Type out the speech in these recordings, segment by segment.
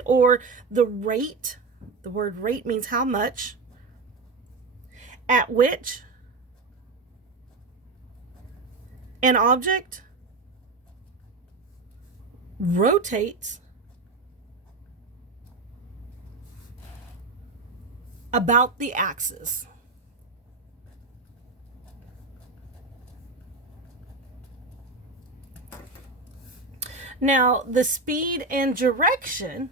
speed or the rate. The word rate means how much, at which an object rotates about the axis. Now, the speed and direction,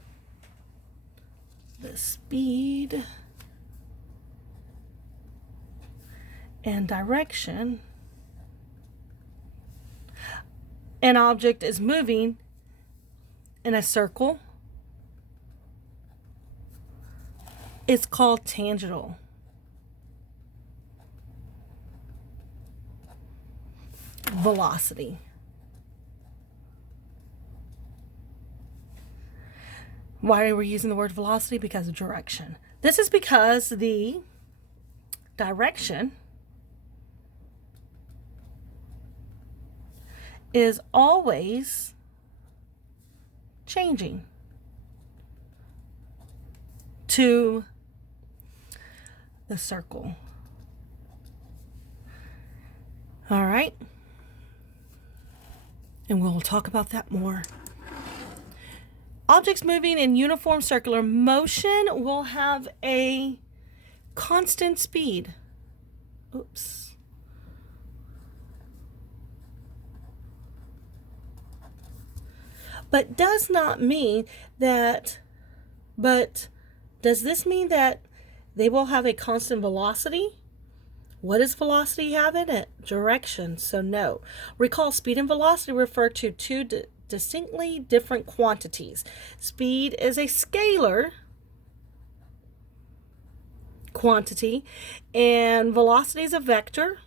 an object is moving in a circle, is called tangential. Velocity. Why are we using the word velocity? Because of direction. This is because the direction is always changing to the circle. All right. And we'll talk about that more. Objects moving in uniform circular motion will have a constant speed. Oops. But does not mean that, but does this mean that they will have a constant velocity? What does velocity have in it? Direction, so no. Recall, speed and velocity refer to two distinctly different quantities. Speed is a scalar quantity and velocity is a vector.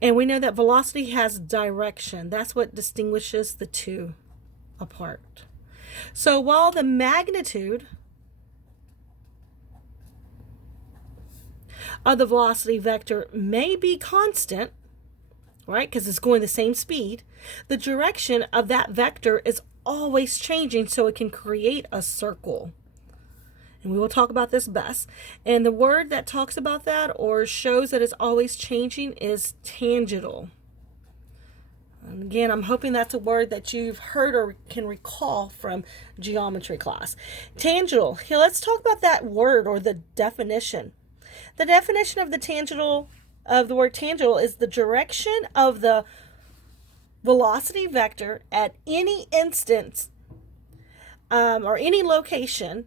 And we know that velocity has direction. That's what distinguishes the two apart. So while the magnitude of the velocity vector may be constant, right, because it's going the same speed, the direction of that vector is always changing, so it can create a circle. And we will talk about this best. And the word that talks about that or shows that it's always changing is tangential. And again, I'm hoping that's a word that you've heard or can recall from geometry class. Tangential. Here, let's talk about that word or the definition. The definition of the word tangential is the direction of the velocity vector at any instance or any location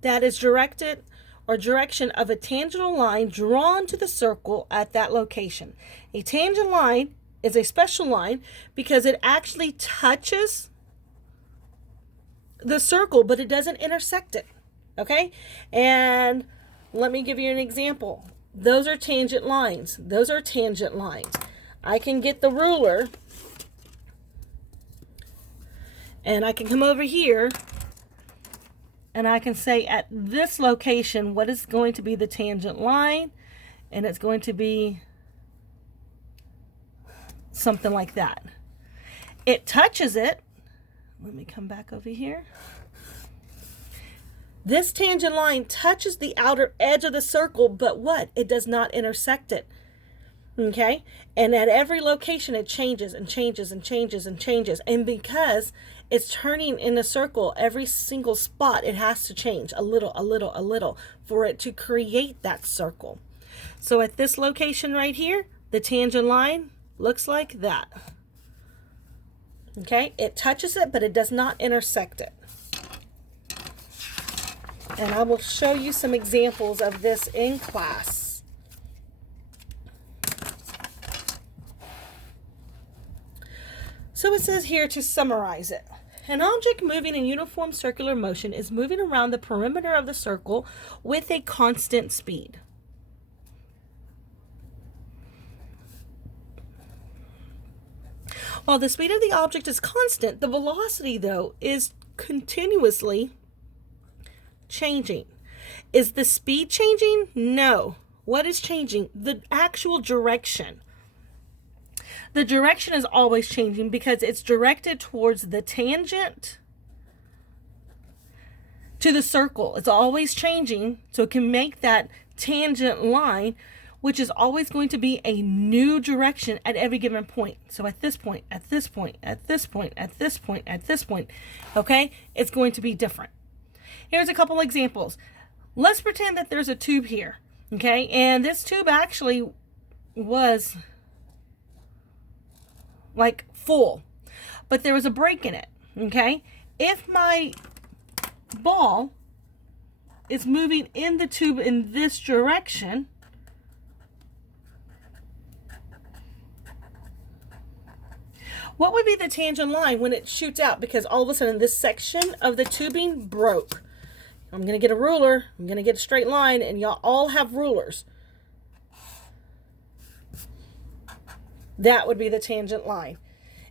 that is directed or direction of a tangential line drawn to the circle at that location. A tangent line is a special line because it actually touches the circle, but it doesn't intersect it. Okay? And let me give you an example. Those are tangent lines. Those are tangent lines. I can get the ruler and I can come over here and I can say at this location what is going to be the tangent line, and it's going to be something like that. It touches it. Let me come back over here. This tangent line touches the outer edge of the circle, but what? It does not intersect it. Okay? And at every location it changes and changes and changes and changes. And because it's turning in a circle, every single spot, it has to change a little for it to create that circle. So at this location right here, the tangent line looks like that. Okay? It touches it, but it does not intersect it. And I will show you some examples of this in class. So it says here to summarize it. An object moving in uniform circular motion is moving around the perimeter of the circle with a constant speed. While the speed of the object is constant, the velocity, though, is continuously changing. Is the speed changing? No. What is changing? The actual direction. The direction is always changing because it's directed towards the tangent to the circle. It's always changing, so it can make that tangent line, which is always going to be a new direction at every given point. So at this point, at this point, at this point, at this point, at this point, okay, it's going to be different. Here's a couple examples. Let's pretend that there's a tube here, okay, and this tube actually was like full, but there was a break in it, okay? If my ball is moving in the tube in this direction, what would be the tangent line when it shoots out? Because all of a sudden this section of the tubing broke. I'm going to get a ruler. I'm going to get a straight line, and y'all all have rulers. That would be the tangent line.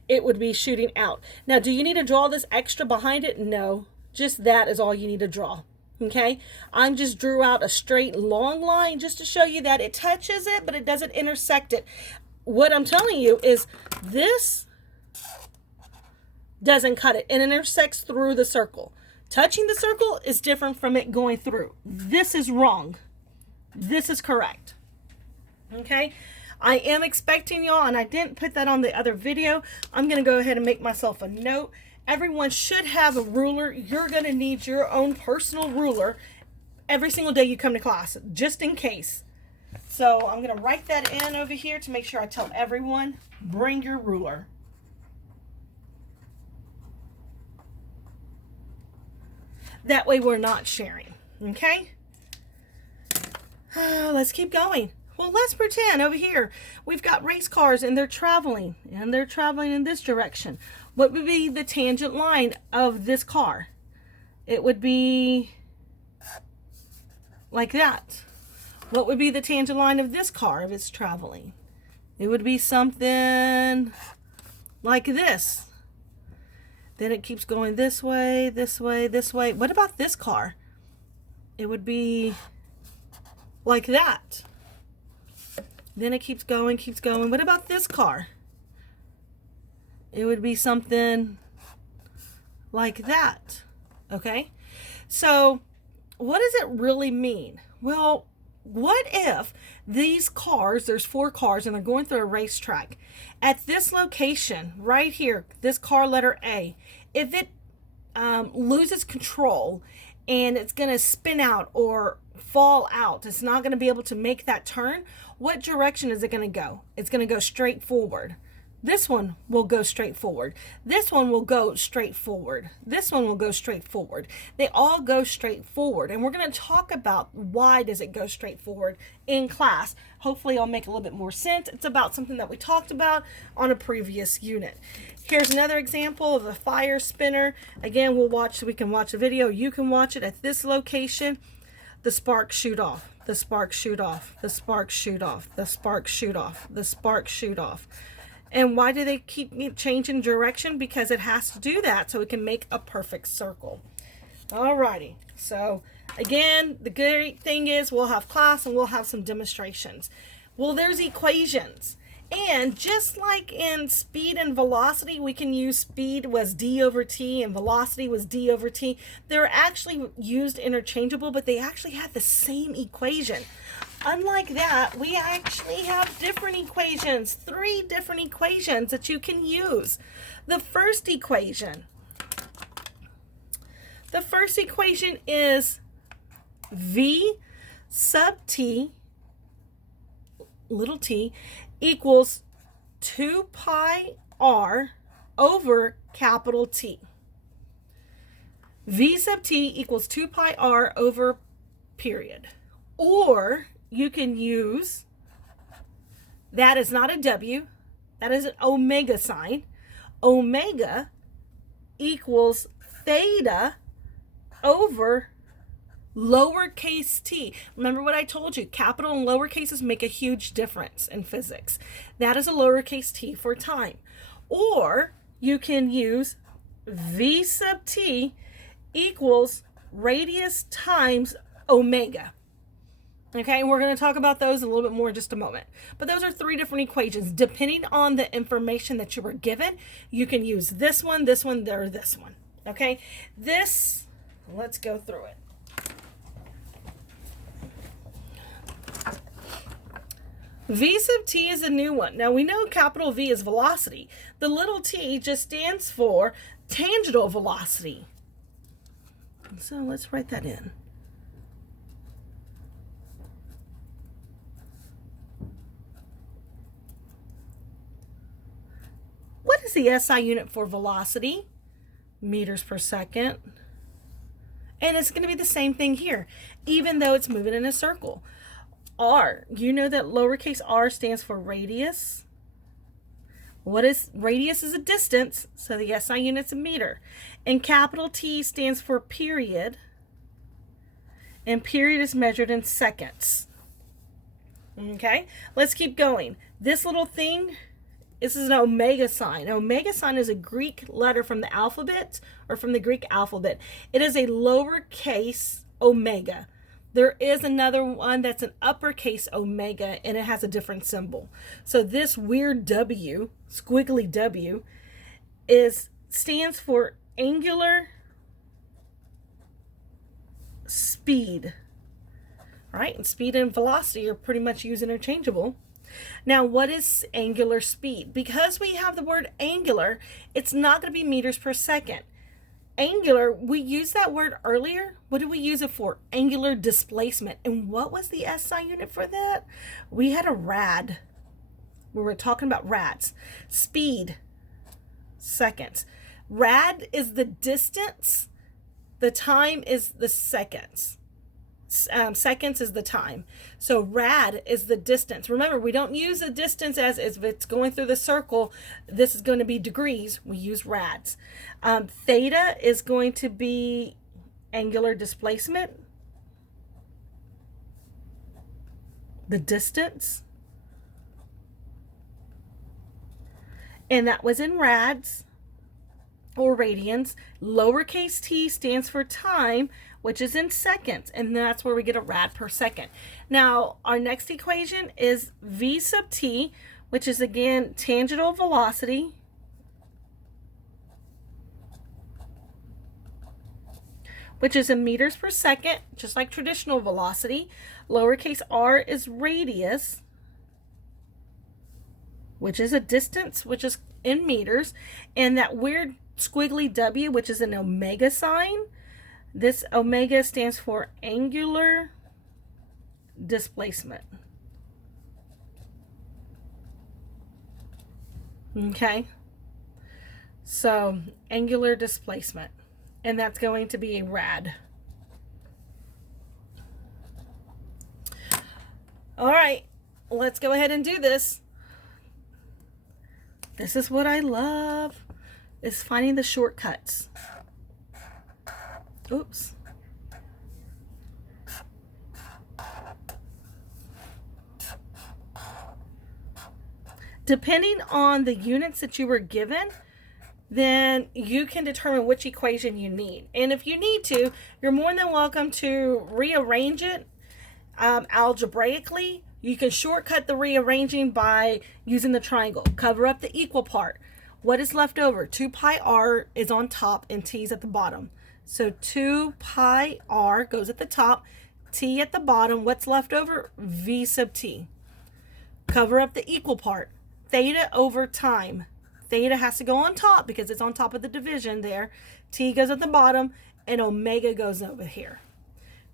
It would be shooting out. Now, do you need to draw this extra behind it? No. Just that is all you need to draw. Okay? I just drew out a straight long line just to show you that it touches it, but it doesn't intersect it. What I'm telling you is this doesn't cut it. It intersects through the circle. Touching the circle is different from it going through. This is wrong. This is correct. Okay? I am expecting y'all, and I didn't put that on the other video. I'm going to go ahead and make myself a note. Everyone should have a ruler. You're going to need your own personal ruler every single day you come to class, just in case. So I'm going to write that in over here to make sure I tell everyone, bring your ruler. That way we're not sharing, okay? Let's keep going. Well, let's pretend over here we've got race cars and they're traveling in this direction. What would be the tangent line of this car? It would be like that. What would be the tangent line of this car if it's traveling? It would be something like this. Then it keeps going this way, this way, this way. What about this car? It would be like that. Then it keeps going, keeps going. What about this car? It would be something like that. Okay? So, what does it really mean? Well, what if these cars, there's 4 cars and they're going through a racetrack. At this location, right here, this car letter A, if it loses control and it's going to spin out or fall out, it's not going to be able to make that turn, what direction is it going to go? It's going to go straight forward. This one will go straight forward. This one will go straight forward. This one will go straight forward. They all go straight forward. And we're going to talk about why does it go straight forward in class. Hopefully I'll make a little bit more sense. It's about something that we talked about on a previous unit. Here's another example of a fire spinner. Again, we can watch the video. You can watch it at this location. The sparks shoot off. The sparks shoot off. The sparks shoot off. The sparks shoot off. The sparks shoot off. And why do they keep changing direction? Because it has to do that so it can make a perfect circle. Alrighty. So again, the great thing is we'll have class and we'll have some demonstrations. Well, there's equations. And just like in speed and velocity, we can use speed was d over t and velocity was d over t. They're actually used interchangeable, but they actually have the same equation. Unlike that, we actually have different equations, 3 different equations that you can use. The first equation is v sub t, little t, equals 2 pi r over capital T. V sub t equals 2 pi r over period. Or you can use, that is not a W, that is an omega sign. Omega equals theta over lowercase t. Remember what I told you, capital and lower cases make a huge difference in physics. That is a lowercase t for time. Or you can use V sub t equals radius times omega. Okay, and we're going to talk about those a little bit more in just a moment. But those are 3 different equations. Depending on the information that you were given, you can use this one, or this one. Okay, this Let's go through it. V sub t is a new one. Now we know capital V is velocity. The little t just stands for tangential velocity. So let's write that in. What is the SI unit for velocity? Meters per second. And it's going to be the same thing here, even though it's moving in a circle. R, you know that lowercase r stands for radius. What is radius? Is a distance, so the SI unit's a meter. And capital T stands for period, and period is measured in seconds. Okay, let's keep going. This little thing, this is an omega sign. An omega sign is a Greek letter from the alphabet, or from the Greek alphabet. It is a lowercase omega. There is another one that's an uppercase omega, and it has a different symbol. So this weird W, squiggly W, stands for angular speed. All right, and speed and velocity are pretty much used interchangeable. Now, what is angular speed? Because we have the word angular, it's not going to be meters per second. Angular, we used that word earlier. What did we use it for? Angular displacement. And what was the SI unit for that? We had a rad. We were talking about rads. Speed, seconds. Rad is the distance. The time is the seconds. Seconds is the time. So rad is the distance. Remember, we don't use the distance as if it's going through the circle. This is going to be degrees. We use rads. Theta is going to be angular displacement, the distance. And that was in rads or radians. Lowercase t stands for time, which is in seconds, and that's where we get a rad per second. Now, our next equation is V sub t, which is again tangential velocity, which is in meters per second, just like traditional velocity. Lowercase r is radius, which is a distance, which is in meters, and that weird squiggly W, which is an omega sign. This omega stands for angular displacement. Okay, so angular displacement, and that's going to be a rad. All right, let's go ahead and do this. This is what I love, is finding the shortcuts. Oops. Depending on the units that you were given, then you can determine which equation you need. And if you need to, you're more than welcome to rearrange it algebraically. You can shortcut the rearranging by using the triangle. Cover up the equal part. What is left over? 2 pi r is on top and t is at the bottom. So 2 pi r goes at the top, t at the bottom. What's left over? V sub t. Cover up the equal part. Theta over time. Theta has to go on top because it's on top of the division there. T goes at the bottom, and omega goes over here.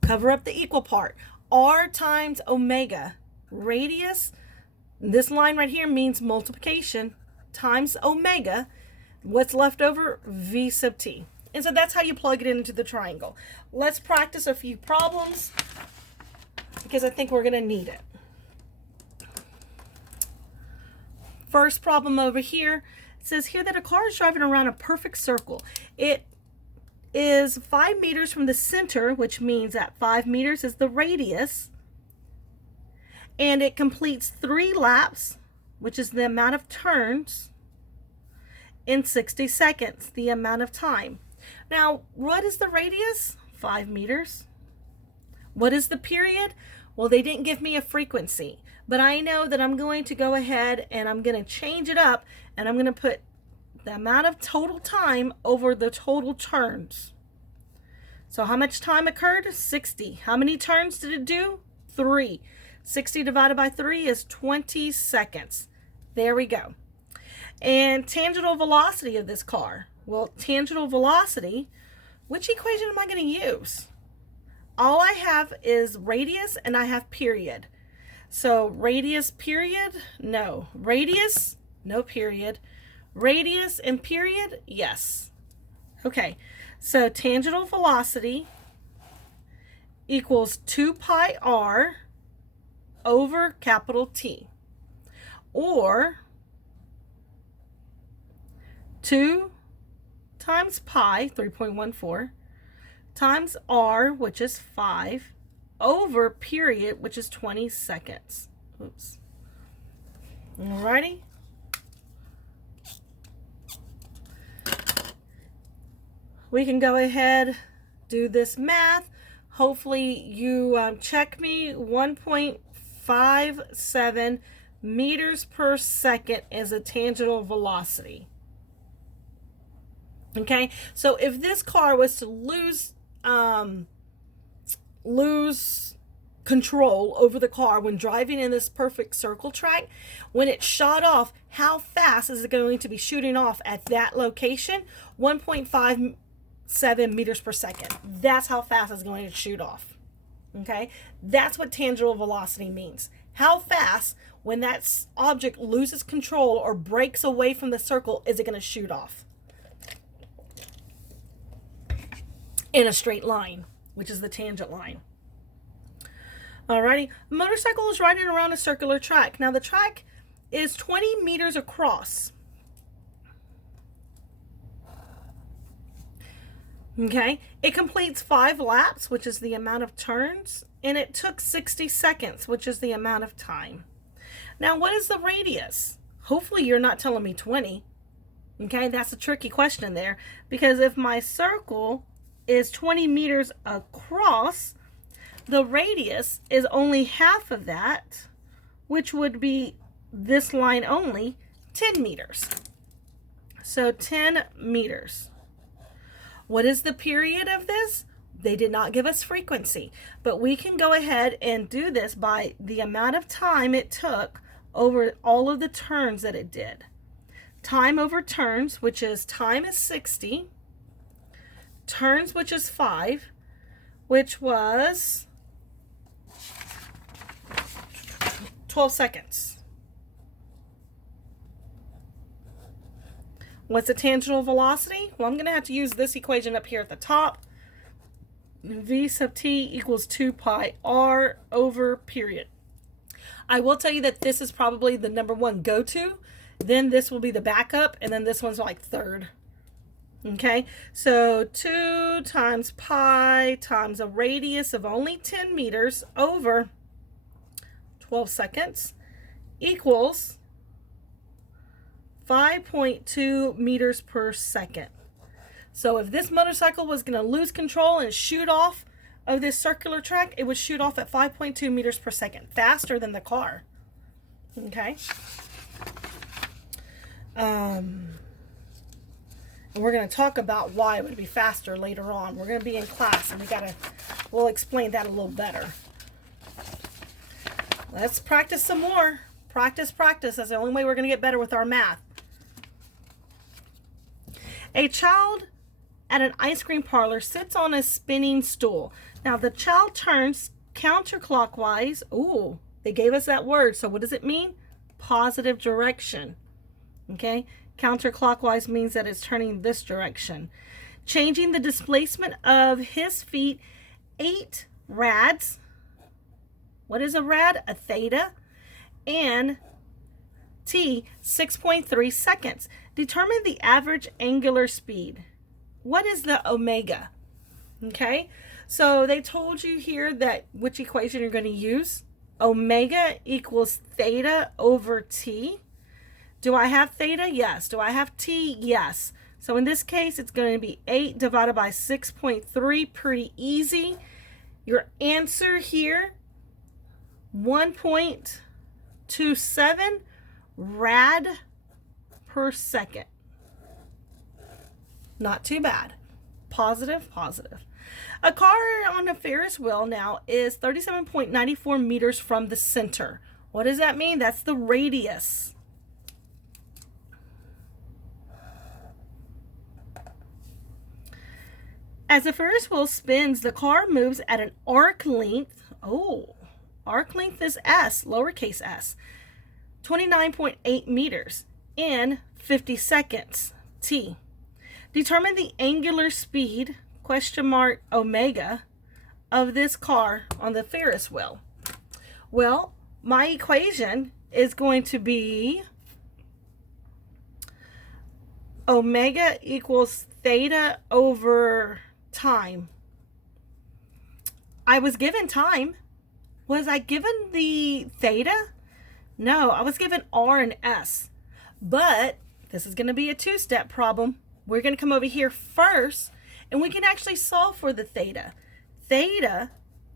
Cover up the equal part. R times omega. Radius, this line right here means multiplication, times omega. What's left over? V sub t. And so that's how you plug it into the triangle. Let's practice a few problems because I think we're going to need it. First problem over here, it says here that a car is driving around a perfect circle. It is 5 meters from the center, which means that 5 meters is the radius. And it completes 3 laps, which is the amount of turns, in 60 seconds, the amount of time. Now, what is the radius? 5 meters. What is the period? Well, they didn't give me a frequency, but I know that I'm going to go ahead and I'm going to change it up, and I'm going to put the amount of total time over the total turns. So how much time occurred? 60. How many turns did it do? 3. 60 divided by 3 is 20 seconds. There we go. And tangential velocity of this car. Well, tangential velocity, which equation am I going to use? All I have is radius and I have period. So radius, period, no. Radius, no period. Radius and period, yes. Okay, so tangential velocity equals 2 pi r over capital T. Or 2 times pi, 3.14, times r, which is 5, over period, which is 20 seconds. Oops. Alrighty. We can go ahead, do this math. Hopefully you check me. 1.57 meters per second is a tangential velocity. Okay, so if this car was to lose control over the car when driving in this perfect circle track, when it shot off, how fast is it going to be shooting off at that location? 1.57 meters per second. That's how fast it's going to shoot off. Okay, that's what tangential velocity means. How fast, when that object loses control or breaks away from the circle, is it going to shoot off? In a straight line, which is the tangent line. Alrighty, a motorcycle is riding around a circular track. Now the track is 20 meters across. Okay, it completes 5 laps, which is the amount of turns, and it took 60 seconds, which is the amount of time. Now, what is the radius? Hopefully you're not telling me 20. Okay, that's a tricky question there, because if my circle is 20 meters across, the radius is only half of that, which would be this line only, 10 meters. So 10 meters. What is the period of this? They did not give us frequency, but we can go ahead and do this by the amount of time it took over all of the turns that it did. Time over turns, which is time is 60. Turns, which is 5, which was 12 seconds. What's the tangential velocity? Well, I'm going to have to use this equation up here at the top. V sub t equals 2 pi r over period. I will tell you that this is probably the number one go-to. Then this will be the backup, and then this one's like third. Okay, so 2 times pi times a radius of only 10 meters over 12 seconds equals 5.2 meters per second. So if this motorcycle was going to lose control and shoot off of this circular track, it would shoot off at 5.2 meters per second, faster than the car. Okay. And we're going to talk about why it would be faster later on. We're going to be in class, and we'll explain that a little better. Let's practice some more. Practice, practice. That's the only way we're going to get better with our math. A child at an ice cream parlor sits on a spinning stool. Now, the child turns counterclockwise. Ooh, they gave us that word. So what does it mean? Positive direction. Okay? Counterclockwise means that it's turning this direction. Changing the displacement of his feet 8 rads. What is a rad? A theta. And t, 6.3 seconds. Determine the average angular speed. What is the omega? Okay, so they told you here that which equation you're going to use. Omega equals theta over t. Do I have theta? Yes. Do I have t? Yes. So in this case, it's going to be 8 divided by 6.3. Pretty easy. Your answer here, 1.27 rad per second. Not too bad. Positive, positive. A car on a Ferris wheel now is 37.94 meters from the center. What does that mean? That's the radius. As the Ferris wheel spins, the car moves at an arc length. Oh, arc length is S, lowercase s. 29.8 meters in 50 seconds, T. Determine the angular speed, question mark, omega, of this car on the Ferris wheel. Well, my equation is going to be omega equals theta over time. I was given time. Was I given the theta? No, I was given R and S. But this is going to be a two-step problem. We're going to come over here first, and we can actually solve for the theta. Theta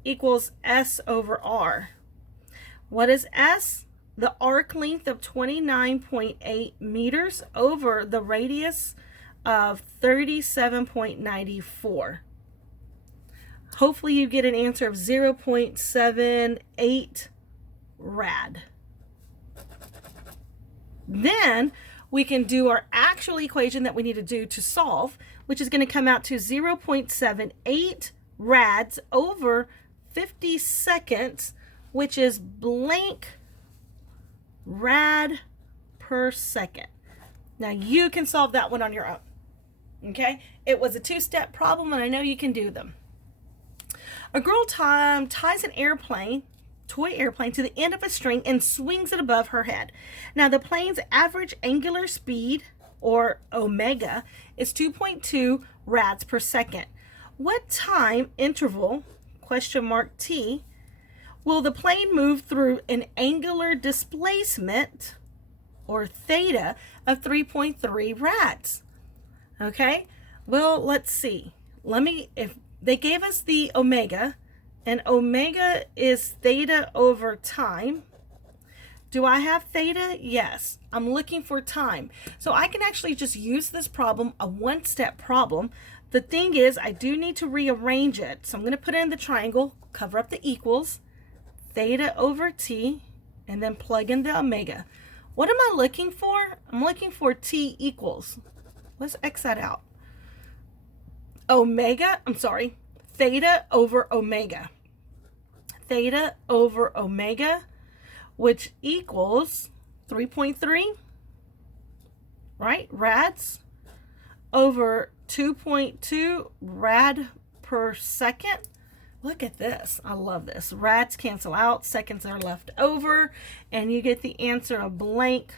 equals S over R. What is S? The arc length of 29.8 meters over the radius of 37.94. Hopefully you get an answer of 0.78 rad. Then we can do our actual equation that we need to do to solve, which is going to come out to 0.78 rads over 50 seconds, which is blank rad per second. Now you can solve that one on your own. Okay? It was a two-step problem, and I know you can do them. A girl ties an toy airplane to the end of a string and swings it above her head. Now the plane's average angular speed, or omega, is 2.2 rads per second. What time interval, question mark T, will the plane move through an angular displacement, or theta, of 3.3 rads? Okay, well, let's see. If they gave us the omega, and omega is theta over time. Do I have theta? Yes. I'm looking for time. So I can actually just use this problem, a one-step problem. The thing is, I do need to rearrange it. So I'm going to put it in the triangle, cover up the equals, theta over t, and then plug in the omega. What am I looking for? I'm looking for t equals. Let's X that out. Theta over omega. Theta over omega, which equals 3.3, right? Rads over 2.2 rad per second. Look at this. I love this. Rads cancel out, seconds are left over, and you get the answer of blank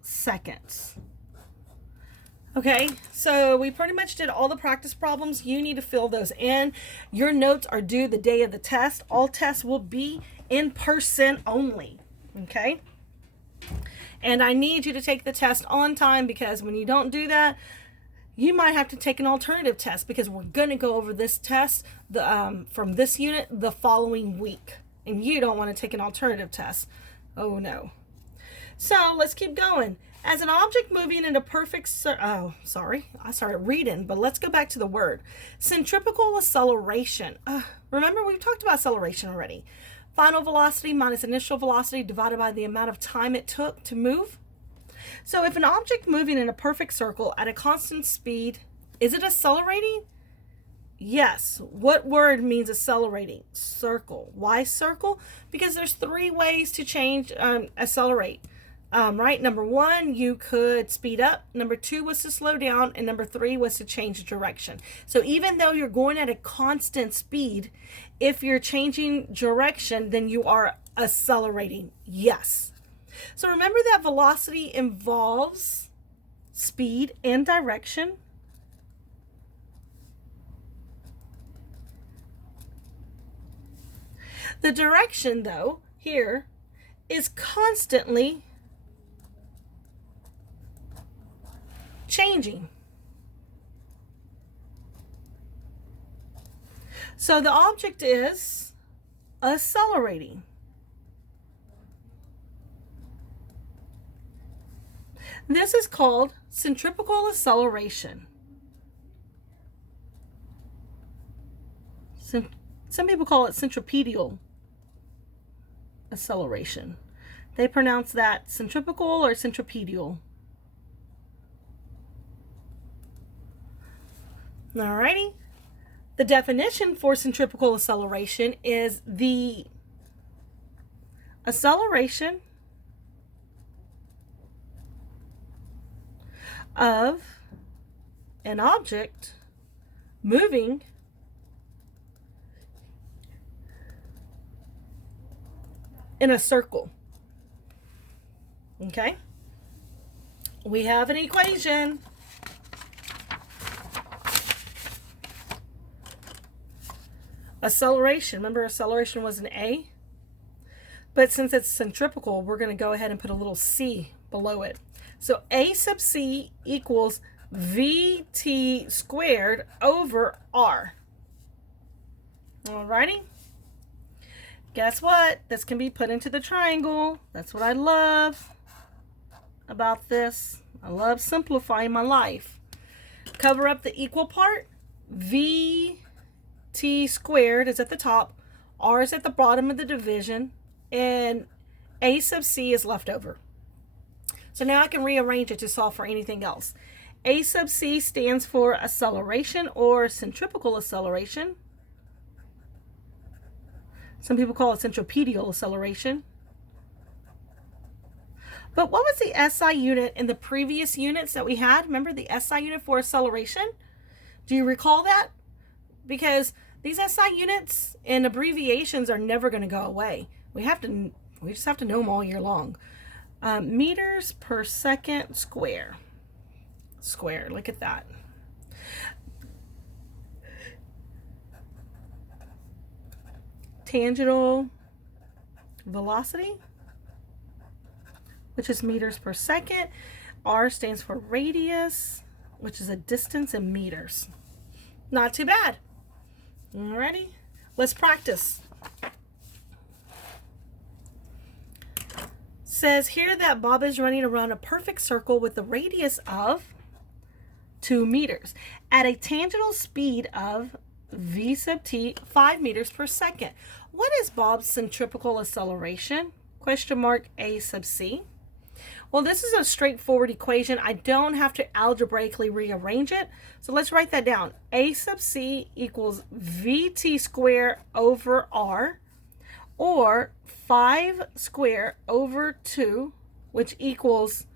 seconds. Okay, so we pretty much did all the practice problems. You need to fill those in. Your notes are due the day of the test. All tests will be in person only, okay? And I need you to take the test on time, because when you don't do that, you might have to take an alternative test, because we're going to go over this test from this unit the following week. And you don't want to take an alternative test. Oh, no. So let's keep going. As an object moving in a perfect I started reading, but let's go back to the word. Centripetal acceleration. Remember, we've talked about acceleration already. Final velocity minus initial velocity divided by the amount of time it took to move. So if an object moving in a perfect circle at a constant speed, is it accelerating? Yes. What word means accelerating? Circle. Why circle? Because there's three ways to change accelerate. Right? Number one, you could speed up. Number two was to slow down. And number three was to change direction. So even though you're going at a constant speed, if you're changing direction, then you are accelerating. Yes. So remember that velocity involves speed and direction. The direction, though, here is constantly changing. So the object is accelerating. This is called centripetal acceleration. Some people call it centripetal acceleration. They pronounce that centripetal or centripetal. Alrighty. The definition for centripetal acceleration is the acceleration of an object moving in a circle. Okay? We have an equation. Acceleration. Remember, acceleration was an A? But since it's centripetal, we're going to go ahead and put a little C below it. So A sub C equals VT squared over R. Alrighty? Guess what? This can be put into the triangle. That's what I love about this. I love simplifying my life. Cover up the equal part. VT squared is at the top. R is at the bottom of the division. And A sub C is left over. So now I can rearrange it to solve for anything else. A sub C stands for acceleration or centripetal acceleration. Some people call it centripetal acceleration. But what was the SI unit in the previous units that we had? Remember the SI unit for acceleration? Do you recall that? Because these SI units and abbreviations are never going to go away. We just have to know them all year long. Meters per second square. Look at that. Tangential velocity, which is meters per second. R stands for radius, which is a distance in meters. Not too bad. Alrighty, let's practice. Says here that Bob is running around a perfect circle with a radius of 2 meters at a tangential speed of v sub t 5 meters per second. What is Bob's centripetal acceleration? Question mark A sub c. Well, this is a straightforward equation. I don't have to algebraically rearrange it. So let's write that down. A sub c equals vt squared over r, or 5 squared over 2, which equals,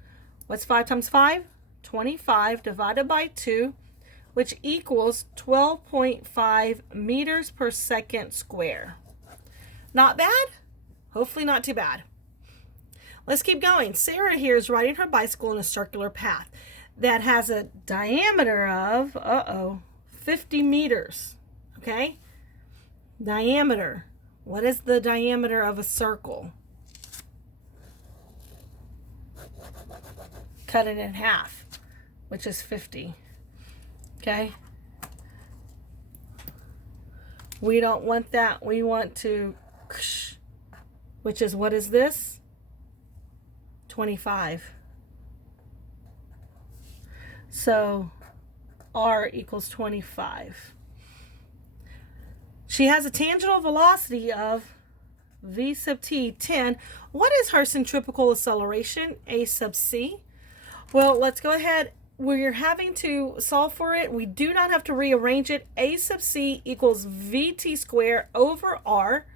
what's 5 times 5? 25 divided by 2, which equals 12.5 meters per second square. Not bad? Hopefully not too bad. Let's keep going. Sarah here is riding her bicycle in a circular path that has a diameter of, 50 meters. Okay? Diameter. What is the diameter of a circle? Cut it in half, which is 50. Okay? We don't want that. We want to, which is, what is this? 25. So R equals 25. She has a tangential velocity of v sub t 10. What is her centripetal acceleration? A sub c. Well, let's go ahead. We're having to solve for it. We do not have to rearrange it. A sub c equals vt squared over r.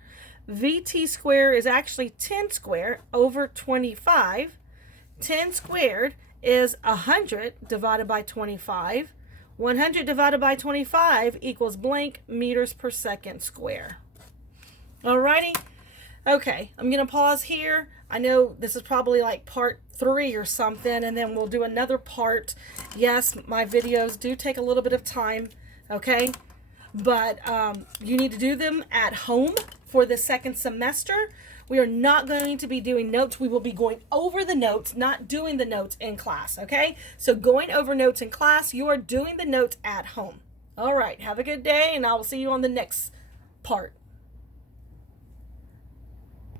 Vt squared is actually 10 squared over 25. 10 squared is 100 divided by 25. 100 divided by 25 equals blank meters per second square. Alrighty. Okay, I'm going to pause here. I know this is probably like part 3 or something, and then we'll do another part. Yes, my videos do take a little bit of time, okay? But you need to do them at home for the second semester. We are not going to be doing notes. We will be going over the notes, not doing the notes in class, okay? So going over notes in class, you are doing the notes at home. All right, have a good day, and I will see you on the next part.